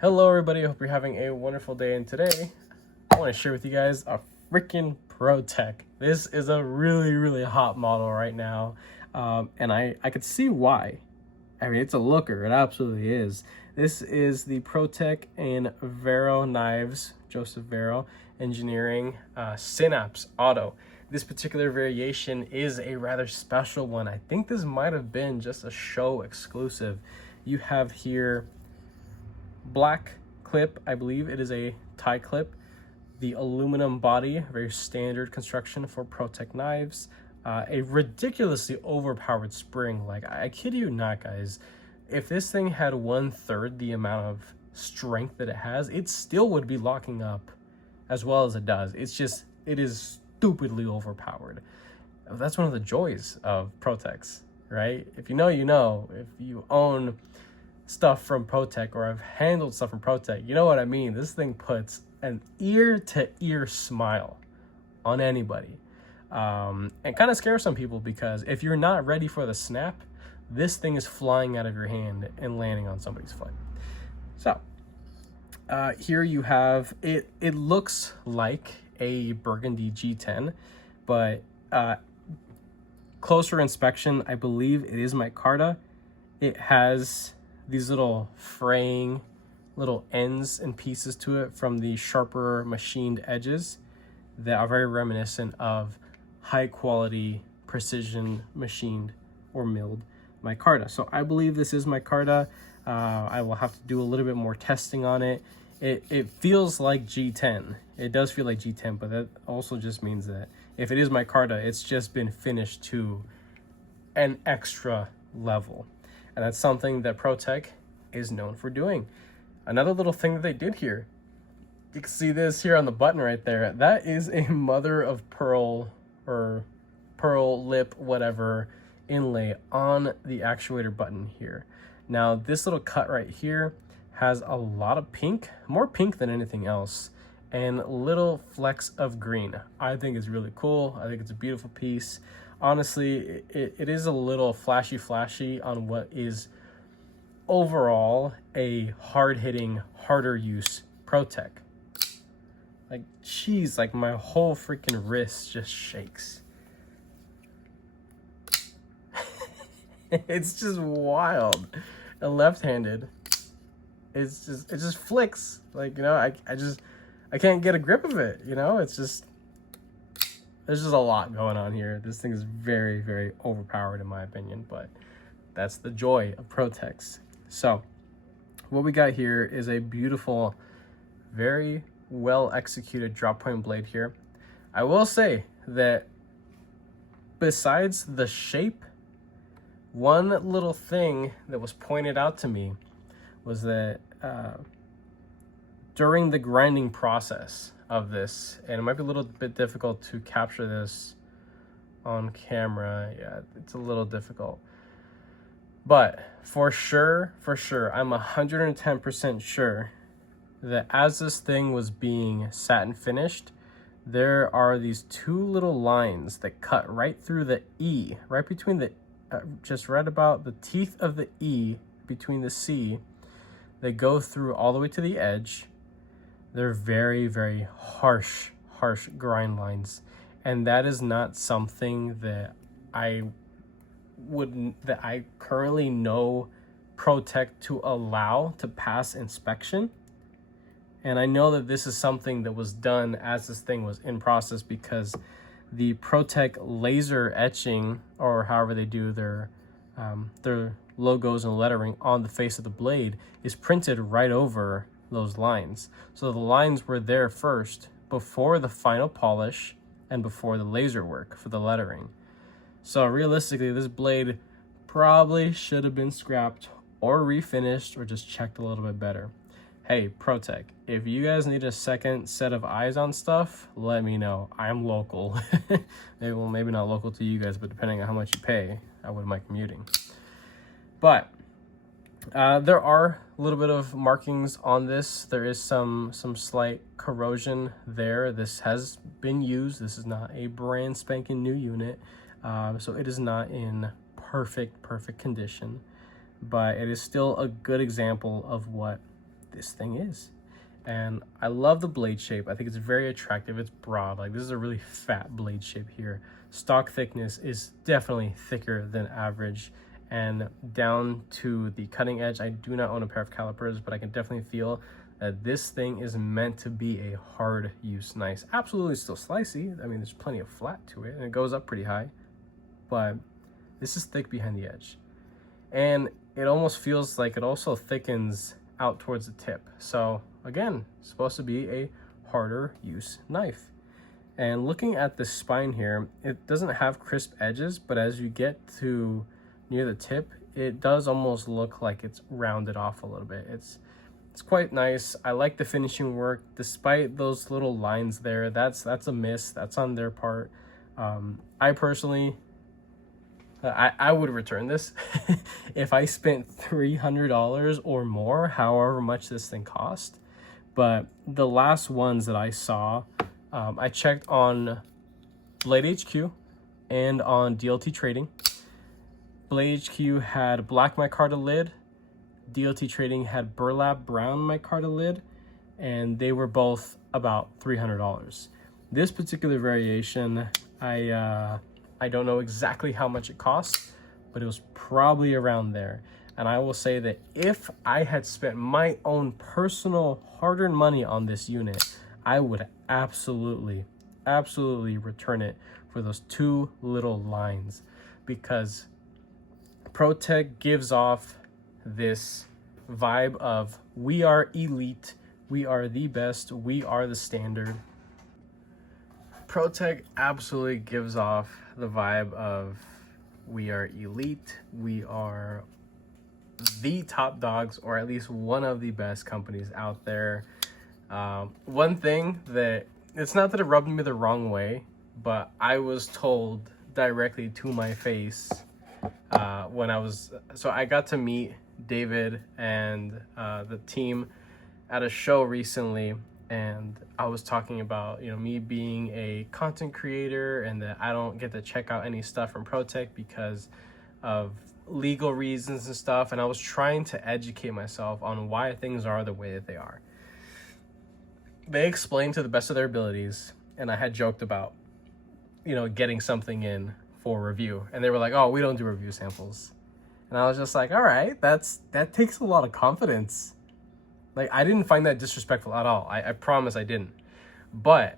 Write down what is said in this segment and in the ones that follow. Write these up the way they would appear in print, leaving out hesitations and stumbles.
Hello everybody, I hope you're having a wonderful day, and today I want to share with you guys a freaking Protech. This is a really hot model right now, and I could see why. I mean, it's a looker, it absolutely is. This is the Protech and Vero knives, Joseph Vero Engineering Synapse Auto. This particular variation is a rather special one. I think this might have been just a show exclusive. You have here black clip, I believe it is a tie clip, the aluminum body, very standard construction for Protech knives, a ridiculously overpowered spring. Like, I kid you not, guys, if this thing had 1/3 the amount of strength that it has, it still would be locking up as well as it does. It is stupidly overpowered. That's one of the joys of Protechs, right? If you know, you know. If you own stuff from Protech or have handled stuff from Protech, you know what I mean. This thing puts an ear-to-ear smile on anybody, and kind of scares some people, because if you're not ready for the snap, this thing is flying out of your hand and landing on somebody's foot. So here you have it. It looks like a burgundy G10, but closer inspection, I believe it is micarta. It has these little fraying little ends and pieces to it from the sharper machined edges that are very reminiscent of high quality precision machined or milled micarta. So I believe this is micarta. I will have to do a little bit more testing on it. It feels like G10. It does feel like G10, but that also just means that if it is micarta, it's just been finished to an extra level. And that's something that Protech is known for doing. Another little thing that they did here, you can see this here on the button right there. That is a mother of pearl or pearl lip, whatever, inlay on the actuator button here. Now, this little cut right here has a lot of pink, more pink than anything else, and little flecks of green. I think it's really cool. I think it's a beautiful piece. Honestly, it is a little flashy on what is overall a hard-hitting, harder use Protech. Like, geez, like my whole freaking wrist just shakes. It's just wild. And left-handed, it just flicks. Like, you know, I can't get a grip of it, you know? It's just, there's just a lot going on here. This thing is very overpowered in my opinion, but that's the joy of Protechs. So what we got here is a beautiful, very well executed drop point blade here. I will say that besides the shape, one little thing that was pointed out to me was that during the grinding process of this, and it might be a little bit difficult to capture this on camera. Yeah, it's a little difficult. But for sure, I'm 110% sure that as this thing was being satin finished, there are these two little lines that cut right through the E, right between the, just right about the teeth of the E between the C. They go through all the way to the edge. They're very harsh grind lines, and that is not something that I currently know Protech to allow to pass inspection. And I know that this is something that was done as this thing was in process, because the Protech laser etching, or however they do their logos and lettering on the face of the blade, is printed right over those lines. So the lines were there first before the final polish and before the laser work for the lettering. So realistically, this blade probably should have been scrapped or refinished or just checked a little bit better. Hey, Protech, if you guys need a second set of eyes on stuff, let me know. I'm local. Maybe not local to you guys, but depending on how much you pay, I wouldn't mind commuting. But there are a little bit of markings on this. There is some slight corrosion there. This has been used. This is not a brand spanking new unit. So it is not in perfect condition, but it is still a good example of what this thing is. And I love the blade shape. I think it's very attractive. It's broad. Like, this is a really fat blade shape here. Stock thickness is definitely thicker than average. And down to the cutting edge, I do not own a pair of calipers, but I can definitely feel that this thing is meant to be a hard use knife. Absolutely still slicey. I mean, there's plenty of flat to it, and it goes up pretty high. But this is thick behind the edge. And it almost feels like it also thickens out towards the tip. So again, it's supposed to be a harder use knife. And looking at the spine here, it doesn't have crisp edges, but as you get to near the tip, it does almost look like it's rounded off a little bit. It's quite nice. I like the finishing work, despite those little lines there. That's a miss. That's on their part. I personally, I would return this if I spent $300 or more, however much this thing cost. But the last ones that I saw, I checked on Blade HQ and on DLT Trading. Blade HQ had black micarta lid. DLT Trading had burlap brown micarta lid, and they were both about $300. This particular variation, I don't know exactly how much it costs, but it was probably around there. And I will say that if I had spent my own personal hard-earned money on this unit, I would absolutely return it for those two little lines, because Protech gives off this vibe of we are elite, we are the best, we are the standard. Protech absolutely gives off the vibe of we are elite, we are the top dogs, or at least one of the best companies out there. One thing that, it's not that it rubbed me the wrong way, but I was told directly to my face when I got to meet David and the team at a show recently, and I was talking about, me being a content creator and that I don't get to check out any stuff from Protech because of legal reasons and stuff, and I was trying to educate myself on why things are the way that they are. They explained to the best of their abilities, and I had joked about, getting something in for review, and they were like, "Oh, we don't do review samples." And I was just like, all right, that takes a lot of confidence. Like, I didn't find that disrespectful at all. I promise I didn't. But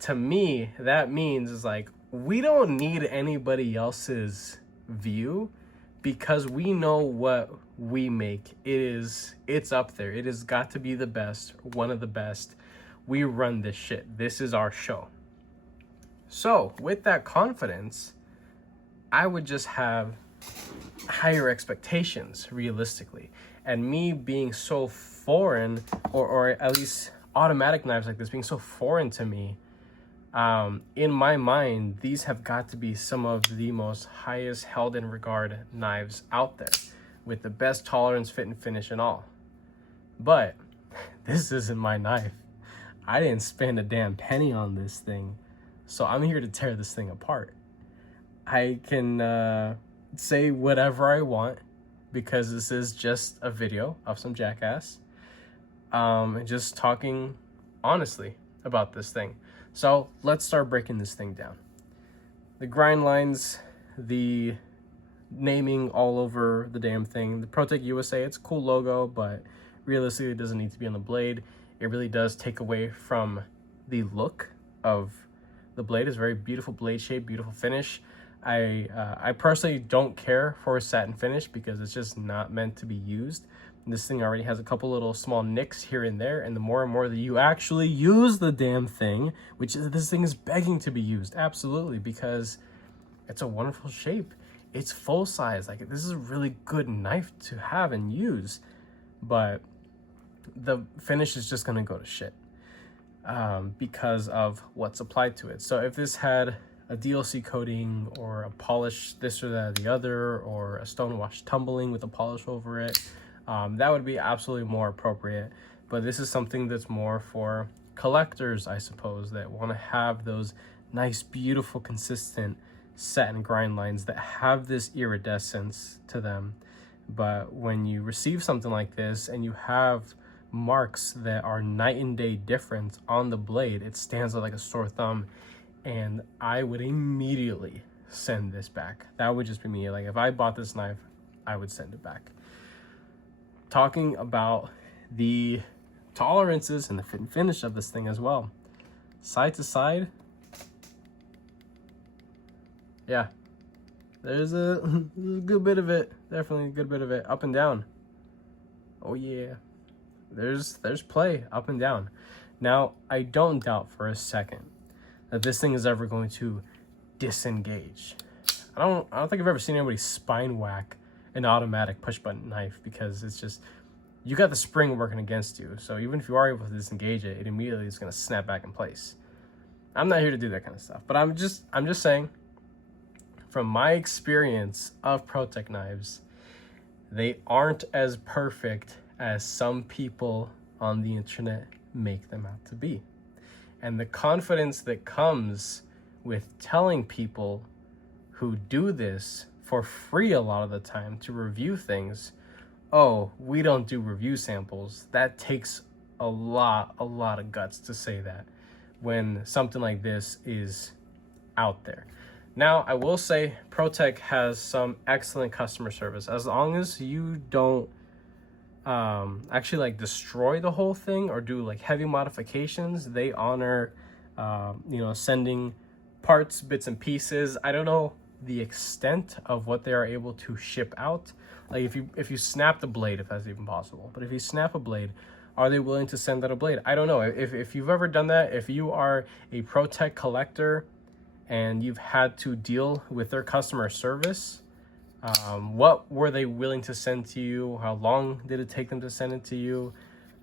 to me, that means is like, we don't need anybody else's view, because we know what we make. It's up there. It has got to be the best, one of the best. We run this shit. This is our show. So with that confidence, I would just have higher expectations realistically. And me being so foreign, or at least automatic knives like this being so foreign to me, in my mind, these have got to be some of the most highest held in regard knives out there, with the best tolerance, fit, and finish and all. But this isn't my knife. I didn't spend a damn penny on this thing, so I'm here to tear this thing apart. I can say whatever I want, because this is just a video of some jackass, and just talking honestly about this thing. So let's start breaking this thing down. The grind lines, the naming all over the damn thing. The Protech USA, it's a cool logo, but realistically it doesn't need to be on the blade. It really does take away from the look of the blade. It's a very beautiful blade shape, beautiful finish. I personally don't care for a satin finish because it's just not meant to be used. This thing already has a couple little small nicks here and there, and the more and more that you actually use the damn thing, which is, this thing is begging to be used, absolutely, because it's a wonderful shape. It's full size. Like, this is a really good knife to have and use, but the finish is just gonna go to shit because of what's applied to it. So if this had a DLC coating or a polish this or that or the other, or a stonewash tumbling with a polish over it, that would be absolutely more appropriate. But this is something that's more for collectors, I suppose, that want to have those nice, beautiful, consistent satin grind lines that have this iridescence to them. But when you receive something like this and you have marks that are night and day difference on the blade. It stands out like a sore thumb, and I would immediately send this back. That would just be me. Like, if I bought this knife, I would send it back. Talking about the tolerances and the fit and finish of this thing as well. Side to side, yeah, there's a good bit of it, definitely a good bit of it. Up and down, oh yeah, there's play up and down. Now, I don't doubt for a second that this thing is ever going to disengage. I don't think I've ever seen anybody spine whack an automatic push button knife, because it's just, you got the spring working against you. So even if you are able to disengage it, it immediately is going to snap back in place. I'm not here to do that kind of stuff, but I'm just saying, from my experience of Protech knives, they aren't as perfect as some people on the internet make them out to be. And the confidence that comes with telling people who do this for free a lot of the time to review things, oh, we don't do review samples. That takes a lot of guts to say that when something like this is out there. Now, I will say Protech has some excellent customer service. As long as you don't actually like destroy the whole thing or do like heavy modifications, they honor sending parts, bits and pieces. I don't know the extent of what they are able to ship out. Like, if you snap the blade, if that's even possible, but if you snap a blade, are they willing to send out a blade? I don't know. If you've ever done that, if you are a Protech collector and you've had to deal with their customer service, what were they willing to send to you? How long did it take them to send it to you?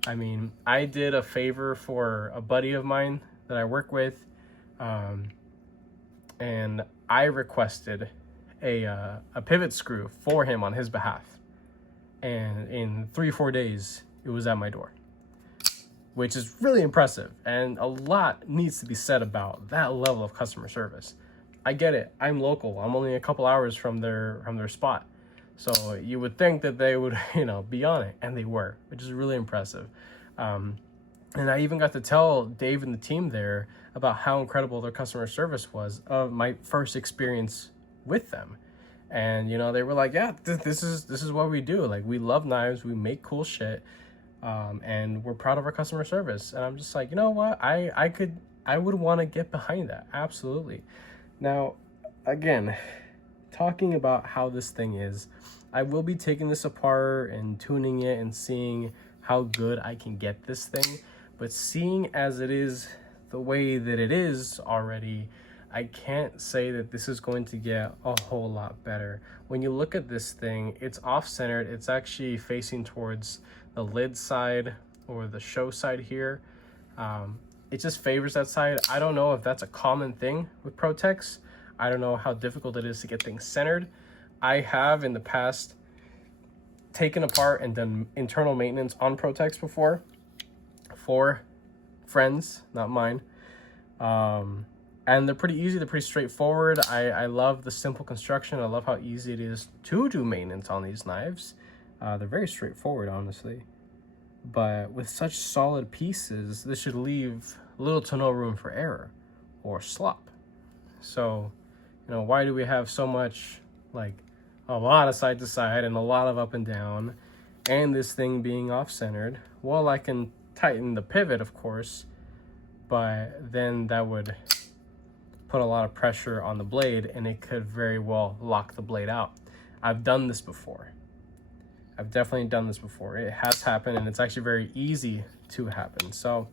I mean, I did a favor for a buddy of mine that I work with, and I requested a pivot screw for him on his behalf, and in 3-4 days it was at my door, which is really impressive. And a lot needs to be said about that level of customer service. I get it, I'm local, I'm only a couple hours from their spot, so you would think that they would be on it, and they were, which is really impressive. And I even got to tell Dave and the team there about how incredible their customer service was of my first experience with them. And they were like, yeah, this is what we do. Like, we love knives, we make cool shit, and we're proud of our customer service. And I'm just like, you know what, I would want to get behind that, absolutely. Now, again, talking about how this thing is, I will be taking this apart and tuning it and seeing how good I can get this thing. But seeing as it is the way that it is already, I can't say that this is going to get a whole lot better. When you look at this thing, it's off-centered. It's actually facing towards the lid side or the show side here. It just favors that side. I don't know if that's a common thing with Protechs. I don't know how difficult it is to get things centered. I have in the past taken apart and done internal maintenance on Protechs before for friends, not mine. And they're pretty easy, they're pretty straightforward. I love the simple construction. I love how easy it is to do maintenance on these knives. They're very straightforward, honestly. But with such solid pieces, this should leave little to no room for error or slop. So, why do we have so much, like, a lot of side to side and a lot of up and down, and this thing being off-centered? Well, I can tighten the pivot, of course, but then that would put a lot of pressure on the blade, and it could very well lock the blade out. I've done this before. I've definitely done this before. It has happened, and it's actually very easy to happen. So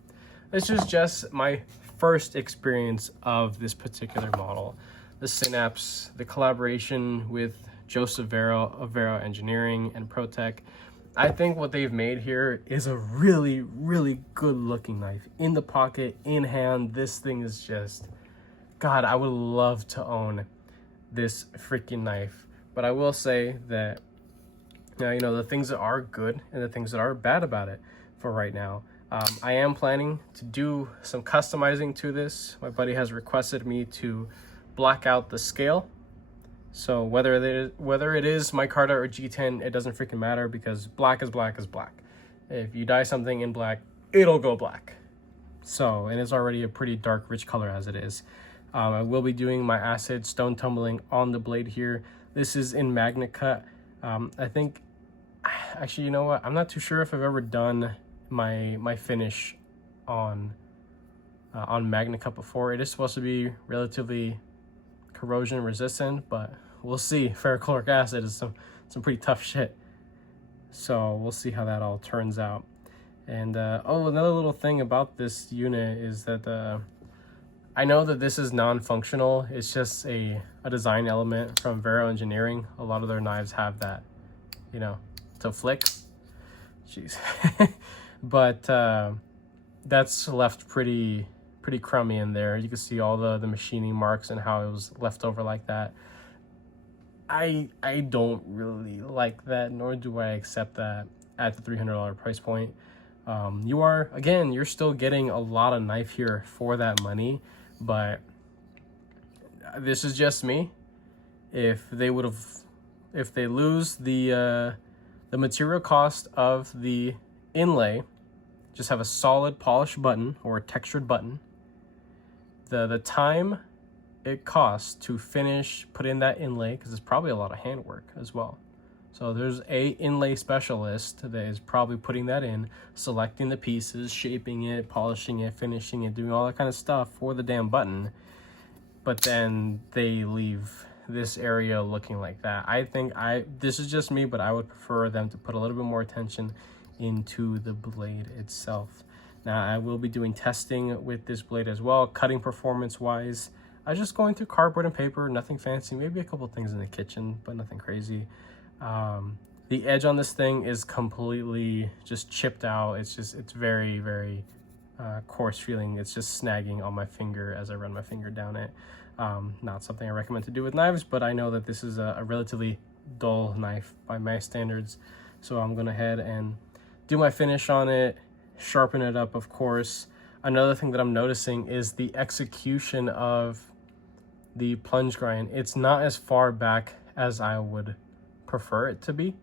this is just my first experience of this particular model. The Synapse, the collaboration with Joseph Vero of Vero Engineering and Protech. I think what they've made here is a really, really good looking knife. In the pocket, in hand, this thing is just, God, I would love to own this freaking knife. But I will say that, the things that are good and the things that are bad about it for right now. I am planning to do some customizing to this. My buddy has requested me to black out the scale. So whether it is micarta or G10, it doesn't freaking matter, because black is black is black. If you dye something in black, it'll go black. So, and it's already a pretty dark, rich color as it is. I will be doing my acid stone tumbling on the blade here. This is in Magna Cut. I think, actually, you know what? I'm not too sure if I've ever done my finish on Magna Cut before. It is supposed to be relatively corrosion resistant, but we'll see. Ferrochloric acid is some pretty tough shit. So we'll see how that all turns out. And oh, another little thing about this unit is that I know that this is non-functional. It's just a design element from Vero Engineering. A lot of their knives have that, you know, to flick. Jeez. But that's left pretty crummy in there. You can see all the machining marks and how it was left over like that. I don't really like that, nor do I accept that at the $300 price point. You're still getting a lot of knife here for that money, but this is just me. If they lose the material cost of the inlay, just have a solid polished button or a textured button. The time it costs to finish, put in that inlay, because it's probably a lot of handwork as well. So there's a inlay specialist that is probably putting that in, selecting the pieces, shaping it, polishing it, finishing it, doing all that kind of stuff for the damn button. But then they leave this area looking like that. I think this is just me, but I would prefer them to put a little bit more attention into the blade itself. Now I will be doing testing with this blade as well, cutting performance wise. I'm just going through cardboard and paper, nothing fancy, maybe a couple things in the kitchen, but nothing crazy. The edge on this thing is completely just chipped out. It's very, very coarse feeling. It's just snagging on my finger as I run my finger down it. Not something I recommend to do with knives, but I know that this is a relatively dull knife by my standards. So I'm going to head and do my finish on it, sharpen it up, of course. Another thing that I'm noticing is the execution of the plunge grind. It's not as far back as I would prefer it to be.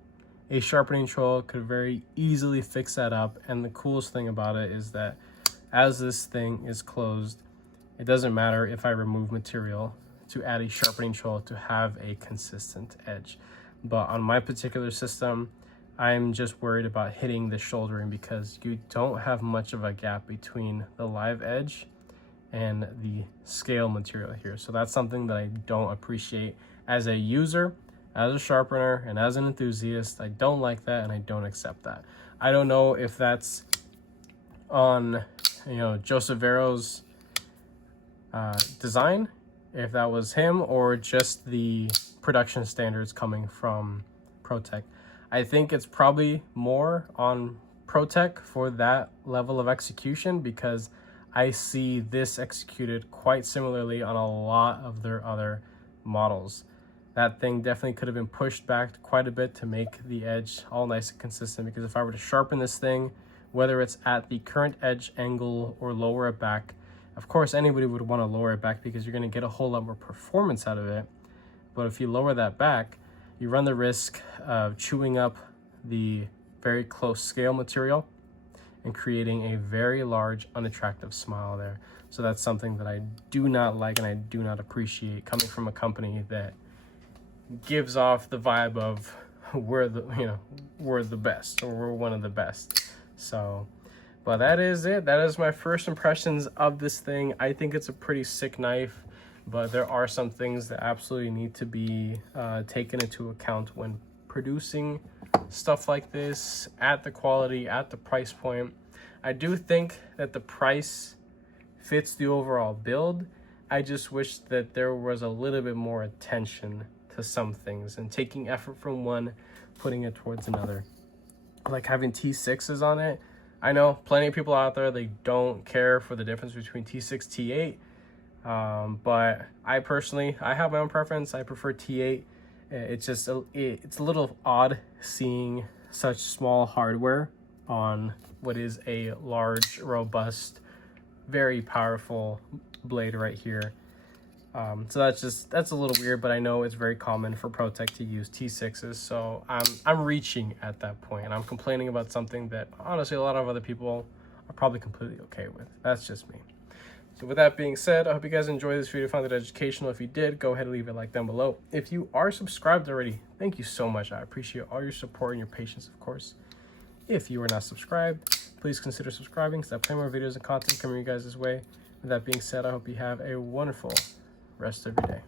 A sharpening tool could very easily fix that up, and the coolest thing about it is that as this thing is closed, it doesn't matter if I remove material to add a sharpening tool to have a consistent edge. But on my particular system, I'm just worried about hitting the shouldering because you don't have much of a gap between the live edge and the scale material here. So that's something that I don't appreciate as a user, as a sharpener, and as an enthusiast. I don't like that, and I don't accept that. I don't know if that's on, Joseph Vero's design, if that was him, or just the production standards coming from Protech. I think it's probably more on Protech for that level of execution, because I see this executed quite similarly on a lot of their other models. That thing definitely could have been pushed back quite a bit to make the edge all nice and consistent, because if I were to sharpen this thing, whether it's at the current edge angle or lower it back, of course anybody would want to lower it back because you're going to get a whole lot more performance out of it. But if you lower that back, you run the risk of chewing up the very close scale material and creating a very large, unattractive smile there. So that's something that I do not like and I do not appreciate coming from a company that gives off the vibe of we're the best, or we're one of the best. So, but that is it. That is my first impressions of this thing. I think it's a pretty sick knife, but there are some things that absolutely need to be taken into account when producing stuff like this at the quality, at the price point. I do think that the price fits the overall build. I just wish that there was a little bit more attention to some things and taking effort from one, putting it towards another. Like having T6s on it. I know plenty of people out there, they don't care for the difference between T6, T8. But I personally, I have my own preference. I prefer T8. It's just it's a little odd seeing such small hardware on what is a large, robust, very powerful blade right here. So that's a little weird, but I know it's very common for Protech to use T6s. So I'm reaching at that point, and I'm complaining about something that honestly a lot of other people are probably completely okay with. That's just me. So with that being said, I hope you guys enjoyed this video, found it educational. If you did, go ahead and leave a like down below. If you are subscribed already, thank you so much. I appreciate all your support and your patience, of course. If you are not subscribed, please consider subscribing, because I have plenty more videos and content coming your guys' way. With that being said, I hope you have a wonderful rest of your day.